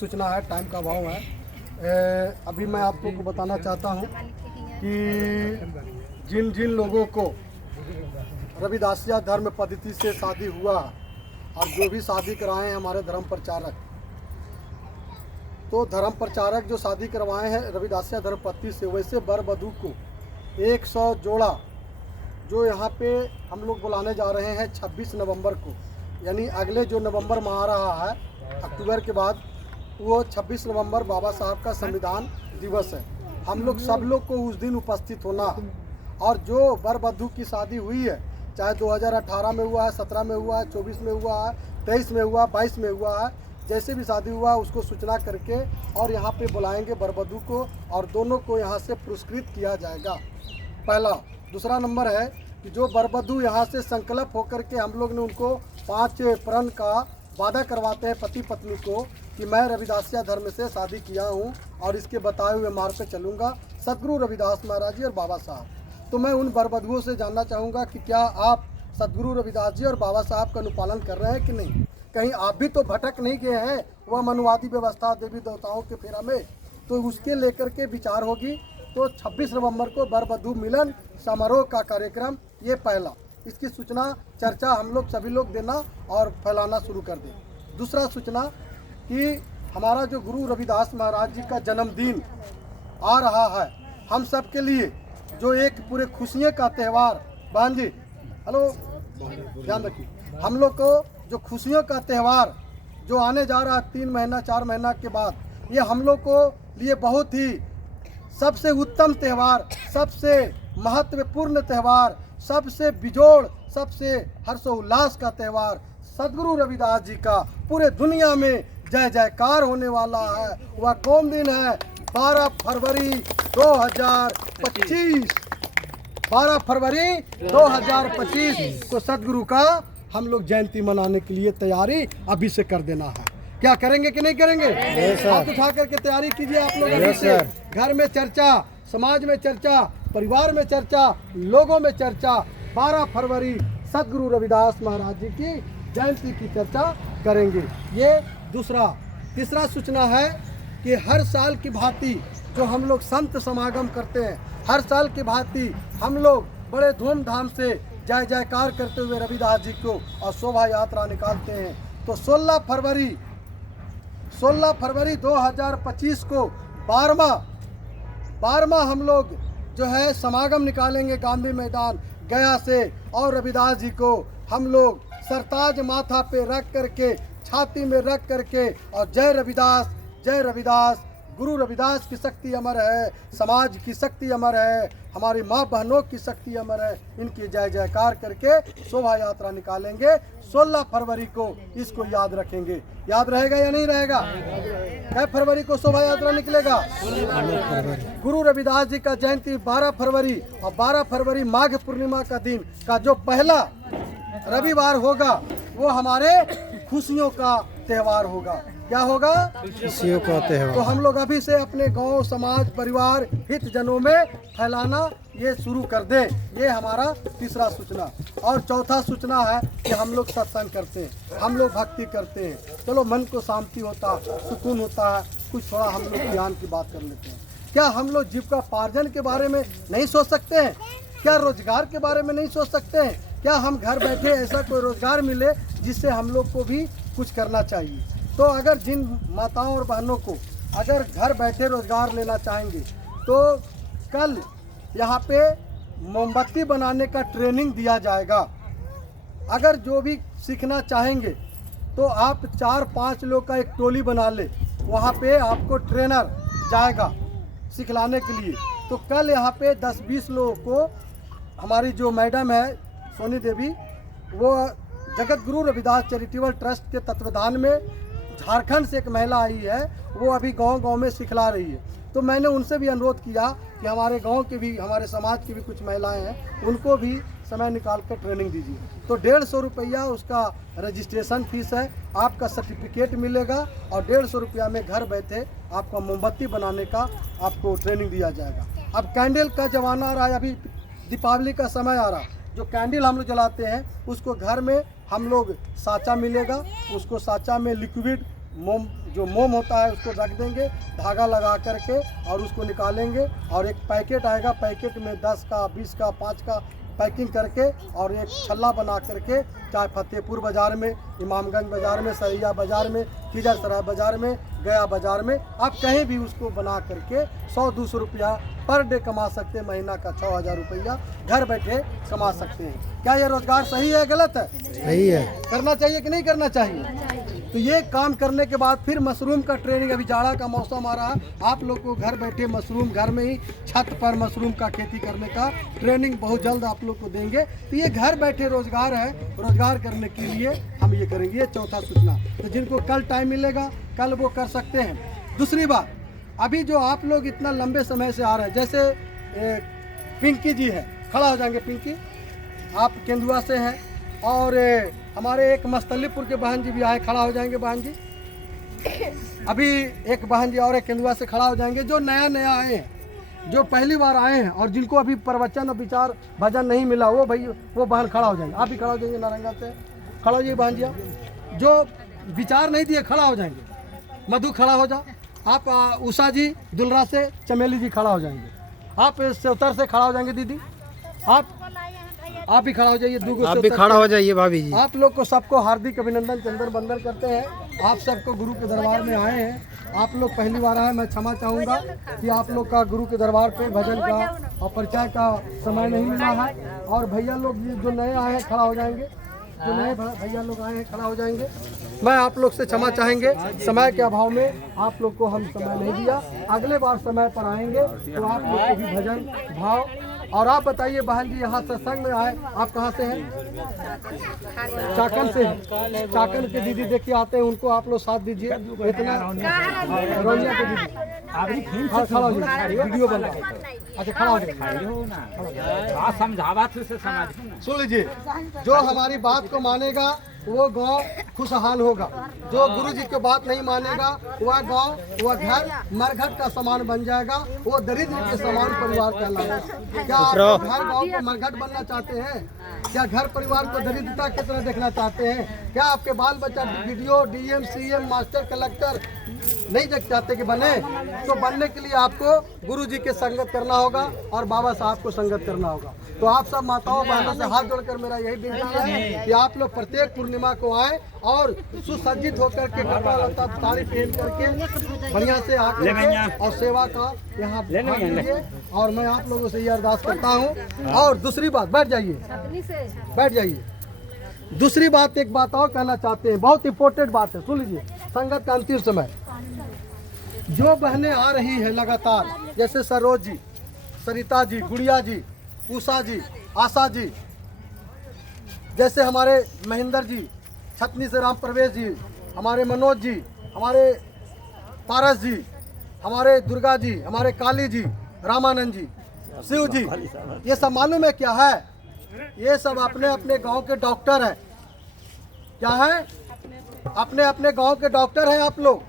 सूचना है, टाइम का अभाव है। अभी मैं आपको को बताना चाहता हूं कि जिन जिन लोगों को रविदासिया धर्म पद्धति से शादी हुआ और जो भी शादी कराए हैं हमारे धर्म प्रचारक, तो धर्म प्रचारक जो शादी करवाए हैं रविदासिया धर्म पद्धति से, वैसे वर वधू को 100 जोड़ा जो यहाँ पे हम लोग बुलाने जा रहे हैं 26 नवंबर को, यानी अगले जो नवंबर माह आ रहा है अक्टूबर के बाद, वो 26 नवंबर बाबा साहब का संविधान दिवस है। हम लोग सब लोग को उस दिन उपस्थित होना है। और जो वर वधू की शादी हुई है, चाहे 2018 में हुआ है, 17 में हुआ है, 24 में हुआ है, 23 में हुआ, 22 में हुआ है, जैसे भी शादी हुआ है उसको सूचना करके और यहाँ पे बुलाएंगे वर वधू को और दोनों को यहाँ से पुरस्कृत किया जाएगा। पहला। दूसरा नंबर है कि जो वर वधू यहाँ से संकल्प होकर के हम लोग ने उनको 5 प्रण का वादा करवाते हैं पति पत्नी को कि मैं रविदासिया धर्म से शादी किया हूँ और इसके बताए हुए मार्ग पे चलूँगा, सदगुरु रविदास महाराज जी और बाबा साहब। तो मैं उन वर वधुओं से जानना चाहूँगा कि क्या आप सदगुरु रविदास जी और बाबा साहब का अनुपालन कर रहे हैं कि नहीं। कहीं आप भी तो भटक नहीं गए हैं वह मनुवादी व्यवस्था देवी देवताओं के फेरा में, तो उसके लेकर के विचार होगी। तो 26 नवंबर को वर वधू मिलन समारोह का कार्यक्रम, ये पहला, इसकी सूचना चर्चा हम लोग सभी लोग देना और फैलाना शुरू कर दें। दूसरा सूचना कि हमारा जो गुरु रविदास महाराज जी का जन्मदिन आ रहा है, हम सब के लिए जो एक पूरे खुशियों का त्यौहार, बहन जी हेलो ध्यान रखिए, हम लोग को जो खुशियों का त्यौहार जो आने जा रहा है 3 महीना 4 महीना के बाद, ये हम लोग को लिए बहुत ही सबसे उत्तम त्यौहार, सबसे महत्वपूर्ण त्यौहार, सबसे बिजोड़, सबसे हर्षोल्लास का त्यौहार, सदगुरु रविदास जी का पूरे दुनिया में जय जयकार होने वाला है। वह कौन दिन है? 12 फरवरी 2025। 12 फरवरी 2025 को सदगुरु का हम लोग जयंती मनाने के लिए तैयारी अभी से कर देना है। क्या करेंगे कि नहीं करेंगे? हाथ उठा करके तैयारी कीजिए आप लोग अभी से। घर में चर्चा, समाज में चर्चा, परिवार में चर्चा, लोगों में चर्चा। 12 फरवरी सदगुरु रविदास महाराज जी की जयंती की चर्चा करेंगे। ये दूसरा। तीसरा सूचना है कि हर साल की भांति जो हम लोग संत समागम करते हैं, हर साल की भांति हम लोग बड़े धूमधाम से जय जयकार करते हुए रविदास जी को और शोभा यात्रा निकालते हैं। तो 16 फरवरी 2025 को 12वां हम लोग जो है समागम निकालेंगे गांधी मैदान गया से, और रविदास जी को हम लोग सरताज माथा पे रख करके, छाती में रख करके और जय रविदास, गुरु रविदास की शक्ति अमर है, समाज की शक्ति अमर है, हमारी माँ बहनों की शक्ति अमर है, इनकी जय जयकार करके शोभा यात्रा निकालेंगे 16 फरवरी को। इसको याद रखेंगे। याद रहेगा या नहीं रहेगा? कै फरवरी को शोभा यात्रा निकलेगा? गुरु रविदास जी का जयंती 12 फरवरी और 12 फरवरी माघ पूर्णिमा का दिन का जो पहला रविवार होगा वो हमारे खुशियों का त्यौहार होगा। क्या होगा? खुशियों का त्यौहार। तो हम लोग अभी से अपने गांव, समाज, परिवार, हित जनों में फैलाना ये शुरू कर दें। ये हमारा तीसरा सूचना। और चौथा सूचना है कि हम लोग सत्संग करते हैं, हम लोग भक्ति करते हैं, चलो मन को शांति होता, सुकून होता है, कुछ थोड़ा हम लोग ज्ञान की बात कर लेते हैं। क्या हम लोग जीविकोपार्जन के बारे में नहीं सोच सकते हैं? क्या रोजगार के बारे में नहीं सोच सकते हैं? क्या हम घर बैठे ऐसा कोई रोजगार मिले जिससे हम लोग को भी कुछ करना चाहिए? तो अगर जिन माताओं और बहनों को अगर घर बैठे रोजगार लेना चाहेंगे तो कल यहाँ पे मोमबत्ती बनाने का ट्रेनिंग दिया जाएगा। अगर जो भी सीखना चाहेंगे तो आप 4-5 लोग का एक टोली बना ले, वहाँ पे आपको ट्रेनर जाएगा सिखलाने के लिए। तो कल यहाँ पे 10-20 लोगों को हमारी जो मैडम है सोनी देवी, वो जगत गुरु रविदास चैरिटेबल ट्रस्ट के तत्वाधान में झारखंड से एक महिला आई है, वो अभी गांव-गांव में सिखला रही है। तो मैंने उनसे भी अनुरोध किया कि हमारे गांव के भी, हमारे समाज की भी कुछ महिलाएं हैं, उनको भी समय निकाल कर ट्रेनिंग दीजिए। तो 150 रुपया उसका रजिस्ट्रेशन फीस है, आपका सर्टिफिकेट मिलेगा और 150 रुपया में घर बैठे आपको मोमबत्ती बनाने का आपको ट्रेनिंग दिया जाएगा। अब कैंडल का जमाना आ रहा है, अभी दीपावली का समय आ रहा है, जो कैंडल हम लोग जलाते हैं उसको घर में हम लोग साँचा मिलेगा, उसको साँचा में लिक्विड मोम, जो मोम होता है उसको रख देंगे धागा लगा करके और उसको निकालेंगे और एक पैकेट आएगा, पैकेट में 10 का 20 का 5 का पैकिंग करके और एक छल्ला बना करके, चाहे फतेहपुर बाज़ार में, इमामगंज बाज़ार में, सरैया बाज़ार में, खिजरसराय बाज़ार में, गया बाज़ार में, आप कहीं भी उसको बना करके 100-200 रुपया पर डे कमा सकते हैं। महीना का 6000 रुपया घर बैठे कमा सकते हैं। क्या ये रोज़गार सही है गलत है? सही है। करना चाहिए कि नहीं करना चाहिए? तो ये काम करने के बाद फिर मशरूम का ट्रेनिंग, अभी जाड़ा का मौसम आ रहा है, आप लोग को घर बैठे मशरूम, घर में ही छत पर मशरूम का खेती करने का ट्रेनिंग बहुत जल्द आप लोग को देंगे। तो ये घर बैठे रोजगार है, रोजगार करने के लिए हम ये करेंगे। ये चौथा सूचना, तो जिनको कल टाइम मिलेगा कल वो कर सकते हैं। दूसरी बात, अभी जो आप लोग इतना लंबे समय से आ रहे हैं, जैसे पिंकी जी है, खड़ा हो जाएंगे पिंकी, आप केंदुआ से हैं, और हमारे एक मस्तलीपुर के बहन जी भी आए, खड़ा हो जाएंगे बहन जी। अभी एक बहन जी और एक केंदुआ से खड़ा हो जाएंगे। जो नया नया आए हैं, जो पहली बार आए हैं और जिनको अभी प्रवचन और विचार भजन नहीं मिला, वो भाई वो बहन खड़ा हो जाएंगे। आप भी खड़ा हो जाएंगे, नारंगा से खड़ा हो जाइए बहन जी। आप जो विचार नहीं दिए खड़ा हो जाएंगे। मधु खड़ा हो जा, आप उषा जी दुलरा से, चमेली जी खड़ा हो जाएंगे। आप सेवतर से खड़ा हो जाएंगे दीदी, आप भी खड़ा हो जाइए। आप भी खड़ा हो जाइए भाभी जी। आप लोग को सबको हार्दिक अभिनंदन, चंदन बंदन करते हैं। आप सबको गुरु के दरबार में आए हैं, आप लोग पहली बार आए। मैं क्षमा चाहूँगा कि आप लोग का गुरु के दरबार पे भजन का और परिचय का समय नहीं मिला है। और भैया लोग जो नए आए हैं खड़ा हो जाएंगे, जो नए भैया लोग आए हैं खड़ा हो जाएंगे। मैं आप लोग से क्षमा चाहेंगे, समय के अभाव में आप लोग को हम समय नहीं दिया। अगले बार समय पर आएंगे तो आप लोग को भी भजन भाव। और आप बताइए बहन जी, यहाँ सत्संग में आए, आप कहाँ से हैं? चाकन से हैं। चाकन के दीदी देखिए आते हैं, उनको आप लोग साथ दीजिए। इतना रौनिया के दीदी खड़ा हो जाइए, वीडियो बन रहा है। अच्छा खड़ा हो जाइए, समझावा सुन लीजिए। जो हमारी बात को मानेगा वो गांव खुशहाल होगा, जो गुरु जी की बात नहीं मानेगा वह गांव, वह घर मरघट का समान बन जाएगा, वो दरिद्र के समान परिवार कहलाएगा। क्या आप घर गांव को मरघट बनना चाहते हैं? क्या घर परिवार को दरिद्रता की तरह देखना चाहते हैं? क्या आपके बाल बच्चा video, DM, CM, master, collector नहीं देख चाहते कि बने? तो बनने के लिए आपको गुरु जी के संगत करना होगा और बाबा साहब को संगत करना होगा। तो आप सब माताओं बहनों से हाथ जोड़कर मेरा यही विनती है कि आप लोग प्रत्येक पूर्णिमा को आए और सुसज्जित होकर के कपड़ा लता साड़ी पहन करके बढ़िया से आकर और सेवा का यहाँ भाग लीजिए। और मैं आप लोगों से ये अरदास करता हूँ। और दूसरी बात, बैठ जाइए, बैठ जाइए। दूसरी बात, एक बात और कहना चाहते हैं, बहुत इंपॉर्टेंट बात है, सुन लीजिए। संगत का अंतिम समय, जो बहनें आ रही है लगातार, जैसे सरोज जी, सरिता जी, गुड़िया जी, उषा जी, आशा जी, जैसे हमारे महेंद्र जी, छतनी से राम प्रवेश जी, हमारे मनोज जी, हमारे पारस जी, हमारे दुर्गा जी, हमारे काली जी, रामानंद जी, शिव जी, ये सब मालूम है क्या है? ये सब अपने अपने गांव के डॉक्टर हैं। क्या है? अपने अपने गांव के डॉक्टर हैं। आप लोग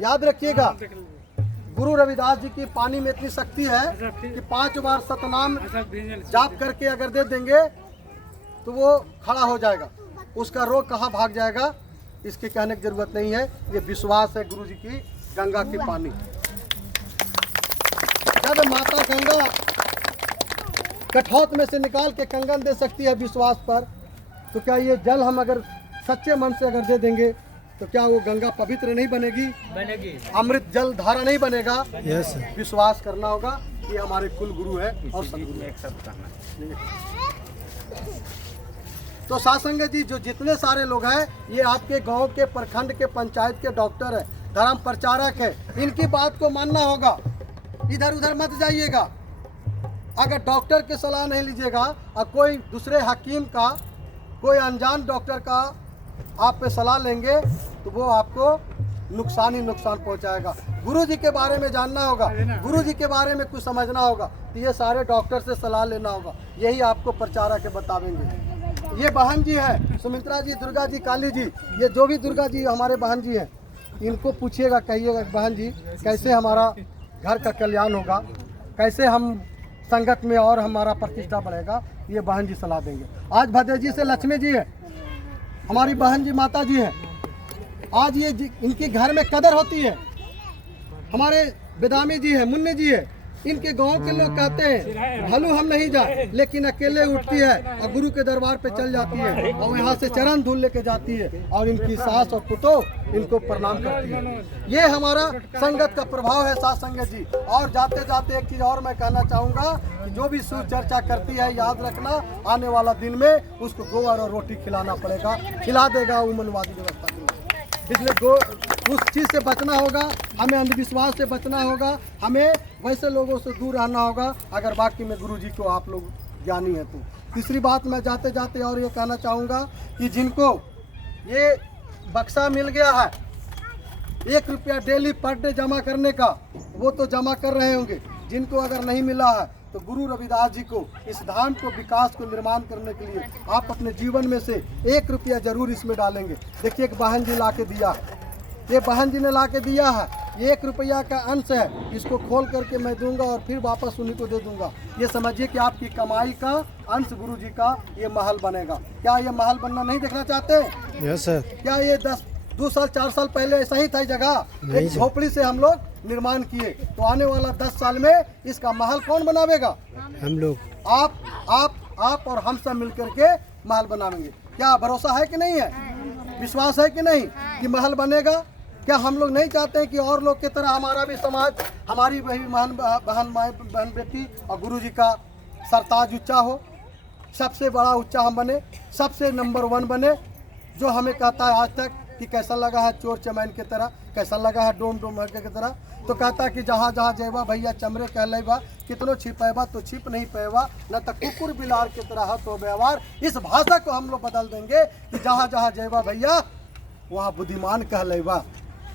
याद रखिएगा, गुरु रविदास जी की पानी में इतनी शक्ति है कि 5 बार सतनाम जाप करके अगर दे देंगे तो वो खड़ा हो जाएगा, उसका रोग कहाँ भाग जाएगा, इसके कहने की जरूरत नहीं है। ये विश्वास है गुरु जी की गंगा की पानी। जब माता गंगा कठौत में से निकाल के कंगन दे सकती है विश्वास पर, तो क्या ये जल हम अगर सच्चे मन से अगर दे देंगे तो क्या वो गंगा पवित्र नहीं बनेगी? बनेगी। अमृत जल धारा नहीं बनेगा? यस। विश्वास करना होगा कि हमारे कुल गुरु है और सदगुरु है। तो सासंगत जी, जो जितने सारे लोग हैं, ये आपके गांव के, प्रखंड के, पंचायत के डॉक्टर है, धर्म प्रचारक है। इनकी बात को मानना होगा, इधर उधर मत जाइएगा। अगर डॉक्टर की सलाह नहीं लीजिएगा और कोई दूसरे हकीम का, कोई अनजान डॉक्टर का आप पे सलाह लेंगे तो वो आपको नुकसान ही नुकसान पहुंचाएगा। गुरु जी के बारे में जानना होगा, गुरु जी के बारे में कुछ समझना होगा, तो ये सारे डॉक्टर से सलाह लेना होगा। यही आपको प्रचारक के बतावेंगे। ये बहन जी है, सुमित्रा जी, दुर्गा जी, काली जी, ये जो भी दुर्गा जी हमारे बहन जी हैं, इनको पूछिएगा, कहिएगा बहन जी कैसे हमारा घर का कल्याण होगा, कैसे हम संगत में और हमारा प्रतिष्ठा बढ़ेगा, ये बहन जी सलाह देंगे। आज भद्र जी से लक्ष्मी जी है, हमारी बहन जी, माता जी हैं, आज ये इनके घर में कदर होती है। हमारे बेदामी जी है, मुन्नी जी है, इनके गांव के लोग कहते हैं भलू हम नहीं जाए, लेकिन अकेले उठती है और गुरु के दरबार पे चल जाती है और यहाँ से चरण धूल लेके जाती है और इनकी सास और पुतो इनको प्रणाम करती है। ये हमारा संगत का प्रभाव है साथ संगत जी। और जाते जाते एक चीज़ और मैं कहना चाहूँगा कि जो भी शिव चर्चा करती है, याद रखना आने वाला दिन में उसको गोबर और रोटी खिलाना पड़ेगा, खिला देगा उमनवादी व्यवस्था के लिए। इसलिए उस चीज़ से बचना होगा, हमें अंधविश्वास से बचना होगा, हमें वैसे लोगों से दूर रहना होगा अगर बाकी में गुरु जी को आप लोग ज्ञानी है तो। तीसरी बात मैं जाते जाते और ये कहना चाहूँगा कि जिनको ये बक्सा मिल गया है 1 रुपया डेली पर डे जमा करने का, वो तो जमा कर रहे होंगे। जिनको अगर नहीं मिला है तो गुरु रविदास जी को इस धाम को विकास को निर्माण करने के लिए आप अपने जीवन में से 1 रुपया जरूर इसमें डालेंगे। देखिए एक बहन जी ला के दिया, ये बहन जी ने ला के दिया है, ये 1 रुपया का अंश है, इसको खोल करके मैं दूंगा और फिर वापस उन्हीं को दे दूंगा। ये समझिए कि आपकी कमाई का अंश गुरु जी का ये महल बनेगा। क्या ये महल बनना नहीं देखना चाहते? Yes sir. क्या ये 2 साल 4 साल पहले ऐसा ही था जगह? एक झोपड़ी से हम लोग निर्माण किए, तो आने वाला 10 साल में इसका महल कौन बनावेगा? हम लोग। आप और हम सब मिलकर के महल बनाएंगे। क्या भरोसा है कि नहीं है? विश्वास है कि नहीं कि महल बनेगा? क्या हम लोग नहीं चाहते हैं कि और लोग की तरह हमारा भी समाज, हमारी वही बहन बेटी और गुरु जी का सरताज ऊंचा हो, सबसे बड़ा ऊंचा हम बने, सबसे नंबर 1 बने। जो हमें कहता है आज तक कि कैसा लगा है चोर चमैन की तरह, कैसा लगा है डोम डोम की तरह, तो कहता है कि जहाँ जहाँ जयबा भैया चमरे कह लेबा, कितनो छिपेबा तो छिप नहीं पेबा, न तो कुकुर बिलार की तरह तो व्यवहार। इस भाषा को हम लोग बदल देंगे कि जहाँ जहाँ जयबा भैया वहाँ बुद्धिमान कह लेबा,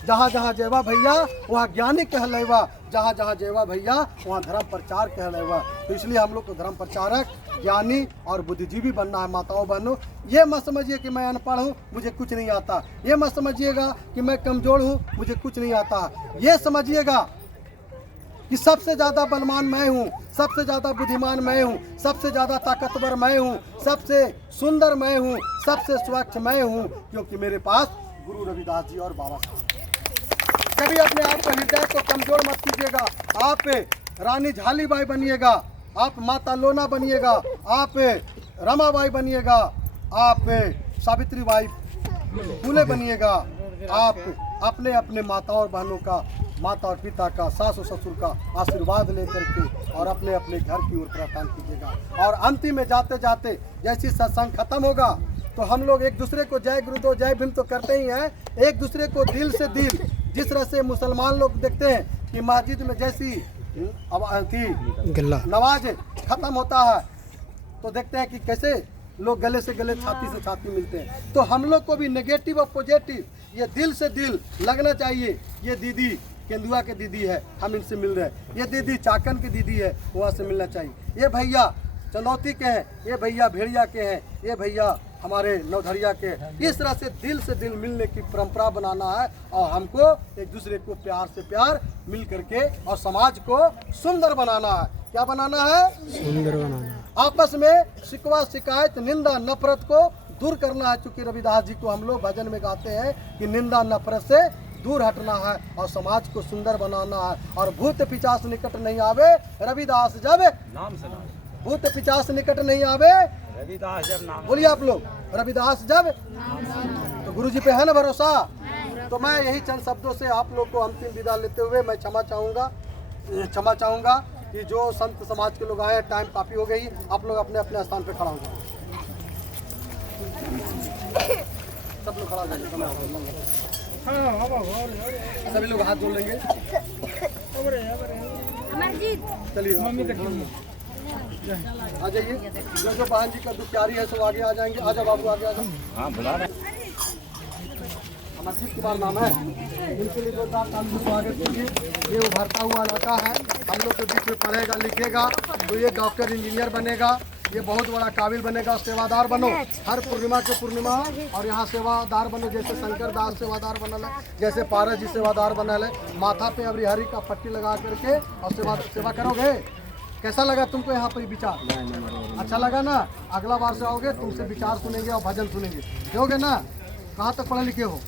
जहाँ जहाँ जयबा भैया वहाँ ज्ञानी कह लेबा, जहाँ जहाँ जयबा भैया वहाँ धर्म प्रचार कह लेबा। तो इसलिए हम लोग को धर्म प्रचारक, ज्ञानी और बुद्धिजीवी बनना है। माताओं बहनों, ये मत समझिए कि मैं अनपढ़ हूँ, मुझे कुछ नहीं आता। ये मत समझिएगा कि मैं कमज़ोर हूँ, मुझे कुछ नहीं आता। ये समझिएगा कि सबसे ज़्यादा बलवान मैं हूँ, सबसे ज़्यादा बुद्धिमान मैं हूँ, सबसे ज़्यादा ताकतवर मैं हूँ, सबसे सुंदर मैं हूँ, सबसे स्वच्छ मैं हूँ, क्योंकि मेरे पास गुरु रविदास जी और बाबा साहब। कभी अपने आप को हृदय को कमजोर मत कीजिएगा। आप रानी झालीबाई बनिएगा, आप माता लोना बनिएगा, आप रमाबाई बनिएगा, आप सावित्रीबाई फूले बनिएगा। आप अपने अपने माताओं और बहनों का, माता और पिता का, सास और ससुर का आशीर्वाद लेकर के और अपने अपने घर की ओर प्रस्थान कीजिएगा। और अंतिम में जाते जाते जैसी सत्संग खत्म होगा तो हम लोग एक दूसरे को जय गुरुदेव जय भीम तो करते ही हैं, एक दूसरे को दिल से दिल, जिस तरह से मुसलमान लोग देखते हैं कि मस्जिद में जैसी नमाज खत्म होता है तो देखते हैं कि कैसे लोग गले से गले, छाती से छाती मिलते हैं। तो हम लोग को भी नेगेटिव और पॉजिटिव ये दिल से दिल लगना चाहिए। ये दीदी केंदुआ के दीदी है, हम इनसे मिल रहे हैं। ये दीदी चाकन की दीदी है, वहाँ से मिलना चाहिए। ये भैया चंदौती के हैं, ये भैया भेड़िया के हैं, ये भैया हमारे नवधरिया के। इस तरह से दिल मिलने की परंपरा बनाना है और हमको एक दूसरे को प्यार से प्यार मिल करके और समाज को सुंदर बनाना है। क्या बनाना है? सुंदर बनाना। आपस में शिकवा शिकायत निंदा नफरत को दूर करना है। चूंकि रविदास जी को हम लोग भजन में गाते हैं कि निंदा नफरत से दूर हटना है और समाज को सुंदर बनाना है। और भूत पिचास निकट नहीं आवे रविदास जब नाम से, भूत पिचास निकट नहीं आवे रविदास जब नाम, बोलिए आप लोग, रविदास जब। तो गुरु जी पे है ना भरोसा? तो मैं यही चंद शब्दों से आप लोग को अंतिम विदा लेते हुए मैं क्षमा चाहूँगा कि जो संत समाज के लोग आए, टाइम काफ़ी हो गई, आप लोग अपने अपने स्थान पे खड़ा हो जाओ। सब लोग खड़ा हो जाइए, सभी लोग हाथ जोड़ लेंगे। चलिए आ जाइए। जो बहन जी का दुखियारी है सब आगे आ जाएंगे। आ जाओ बाबू, आगे आ जाओ। हाँ बुला रहे। अमरजीत कुमार नाम है, इनके लिए जोरदार तालियों से स्वागत कीजिए। ये उभरता हुआ लड़का है, हम लोग के बीच में पढ़ेगा लिखेगा तो ये डॉक्टर इंजीनियर बनेगा, ये बहुत बड़ा काबिल बनेगा। सेवादार बनो, हर पूर्णिमा के पूर्णिमा, और यहाँ सेवादार बनो। जैसे शंकर दास सेवादार बनल है, जैसे पारस जी सेवादार बनल है। माथा पे अबरी हरी का पट्टी लगा करके और सेवा करोगे। कैसा लगा तुमको यहाँ पर विचार? अच्छा लगा ना? अगला बार से आओगे तुमसे विचार सुनेंगे और भजन सुनेंगे। दोगे ना? कहाँ तक पढ़े लिखे हो?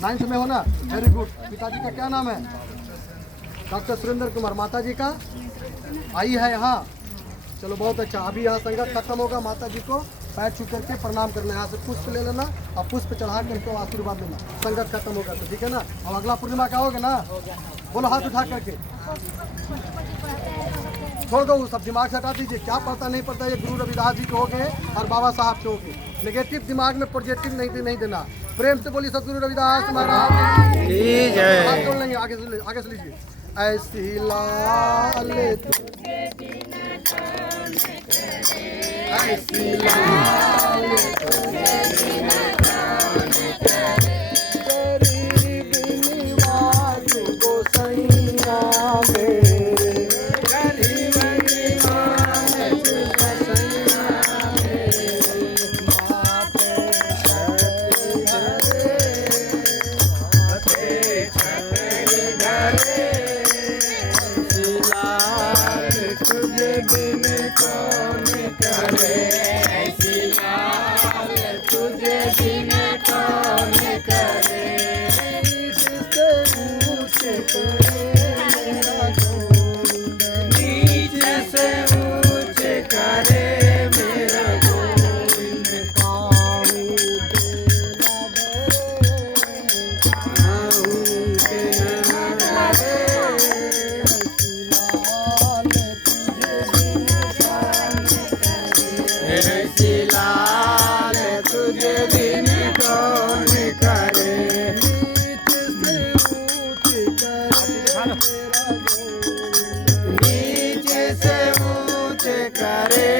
9th में हो ना, वेरी गुड। पिताजी का क्या नाम है? डॉक्टर सुरेंद्र कुमार। माता जी का आई है यहाँ, चलो बहुत अच्छा। अभी यहाँ संगत खत्म होगा, माता जी को पैर छू करके प्रणाम करना है, यहाँ से पुष्प ले लेना और पुष्प चढ़ा करके आशीर्वाद लेना। संगत खत्म होगा तो ठीक है ना। अब अगला पूर्णिमा का होगा ना, बोलो हाथ उठा करके। छोड़ दो वो सब, दिमाग से हटा दीजिए, क्या पढ़ता नहीं पढ़ता। ये गुरु रविदास जी के हो गए और बाबा साहब के हो गए। नेगेटिव दिमाग में पॉजिटिव नहीं देना। प्रेम से बोलिए सतगुरु रविदास महाराज ठीक है। हाथ जोड़ लेंगे, आगे से लीजिए। ऐसी लाल तुझे बिना कौन करे, ऐसी लाल तुझे बिना कौन करे, गरीब निवाज को सैया मेरे, गरीब निवाज को सैया मेरे, माथे छतरी धरे, तुझे बिन कौन करे, ऐसी लाल तुझे बिन कौन करे, नीच से ऊंच करे मेरा गोविंद, नीच से ऊंच करे मेरा गोविंद, काहू के न डरे, ऐसी लाल तुझे बिन कौन करे, नीच से ऊंच करे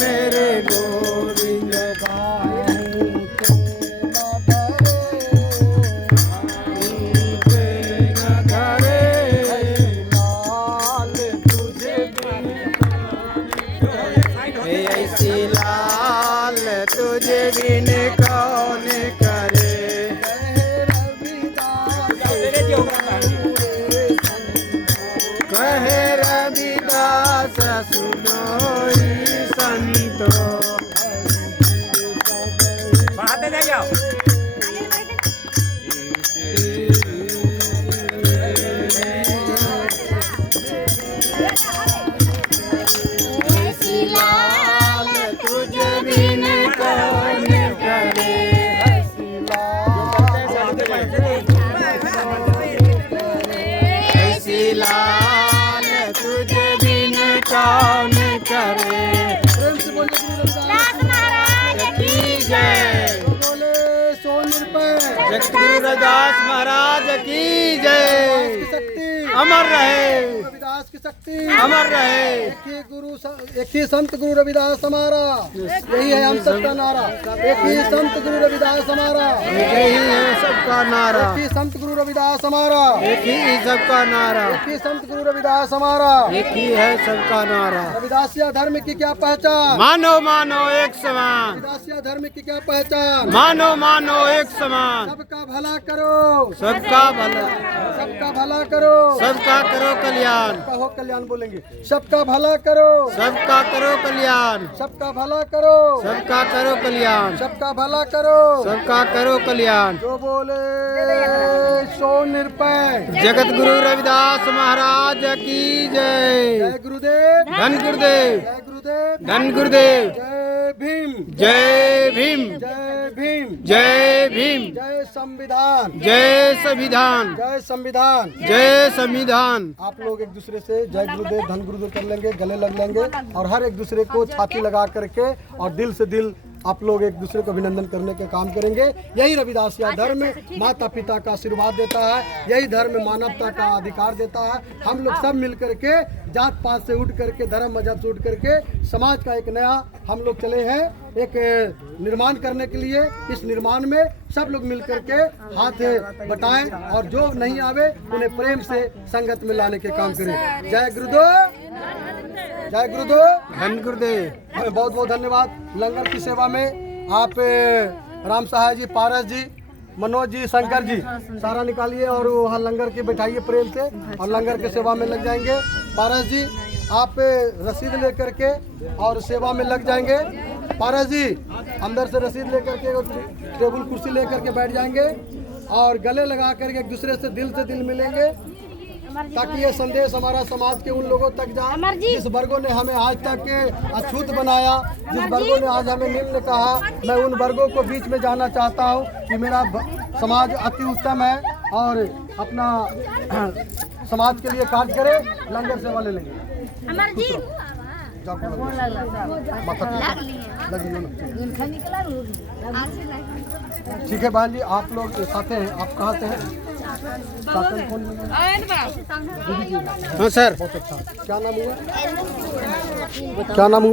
मेरे गोविंद, काहू के न डरे, लाल तुझे ऐसी लाल तुझे बिन कौन करे, कहे रविदास सुनो संतो, बढ़ाते जाइए। ऐसी लाल तुझे बिन कौन करे, ऐसी लाल तुझे बिन कौन करे। प्रेम से बोलिए गुरु रविदास महाराज की जय, बोले सोन रुपए जगत गुरु रविदास महाराज की जय। शक्ति अमर रहे, रविदास की शक्ति अमर रहे। एक ही संत गुरु रविदास हमारा, यही है हम सबका नारा। एक ही संत गुरु रविदास हमारा, यही है सबका नारा, एक ही संत गुरु रविदास हमारा, एक ही सबका नारा, एक ही संत गुरु रविदास हमारा, एक ही है सबका नारा। रविदासिया धर्म की क्या पहचान, मानो मानो एक समान, रविदासिया धर्म की क्या पहचान, मानो मानो एक समान, सबका भला करो, सबका भला, सबका भला करो, सबका करो कल्याण, कहो कल्याण बोलेंगे। सबका भला करो, सबका करो कल्याण, सबका भला करो, सबका करो कल्याण, सबका भला करो, सबका करो कल्याण। जो बोले सो निरपय। जगत गुरु रविदास महाराज की जय। जय गुरुदेव, धन गुरुदेव, जय गुरुदेव, धन गुरुदेव। जय भीम, जय भीम, जय भीम, जय भीम, जय संविधान, जय संविधान, जय संविधान। जय संविधान। आप लोग एक दूसरे से जय गुरुदेव धन गुरुदेव कर लेंगे, गले लग लेंगे और हर एक दूसरे को छाती लगा करके और दिल से दिल आप लोग एक दूसरे को अभिनंदन करने के काम करेंगे। यही रविदासिया धर्म माता पिता का आशीर्वाद देता है, यही धर्म मानवता का अधिकार देता है। हम लोग सब मिल करके जात पात से उठ करके, धर्म मजहब से उठ करके समाज का एक नया हम लोग चले हैं एक निर्माण करने के लिए। इस निर्माण में सब लोग मिल करके हाथ बटाएं और जो नहीं आवे उन्हें प्रेम से संगत में लाने के काम करें। जय गुरुदेव, जय गुरुदेव, धन गुरुदेव। बहुत बहुत धन्यवाद। लंगर की सेवा में आप राम सहाय जी, पारस जी, मनोज जी, शंकर जी सारा निकालिए और वहाँ लंगर की बैठाइए प्रेम से और लंगर की सेवा में लग जाएंगे। पारस जी आप रसीद लेकर के और सेवा में लग जाएंगे। पारस जी अंदर से रसीद लेकर के टेबल कुर्सी लेकर के बैठ जाएंगे और गले लगा करके एक दूसरे से दिल मिलेंगे, ताकि ये संदेश हमारा समाज के उन लोगों तक जाए जिस वर्गों ने हमें आज तक के अछूत बनाया, जिस वर्गों ने आज हमें निम्न कहा। मैं उन वर्गों को बीच में जाना चाहता हूँ कि मेरा समाज अति उत्तम है और अपना समाज के लिए कार्य करे, लंगर सेवा ले लेंगे। अमर जी ठीक है बहन जी, आप लोग साथ हैं, आप कहाँ से हैं? हाँ सर। बहुत अच्छा, क्या नाम हुआ? क्या नाम हुआ?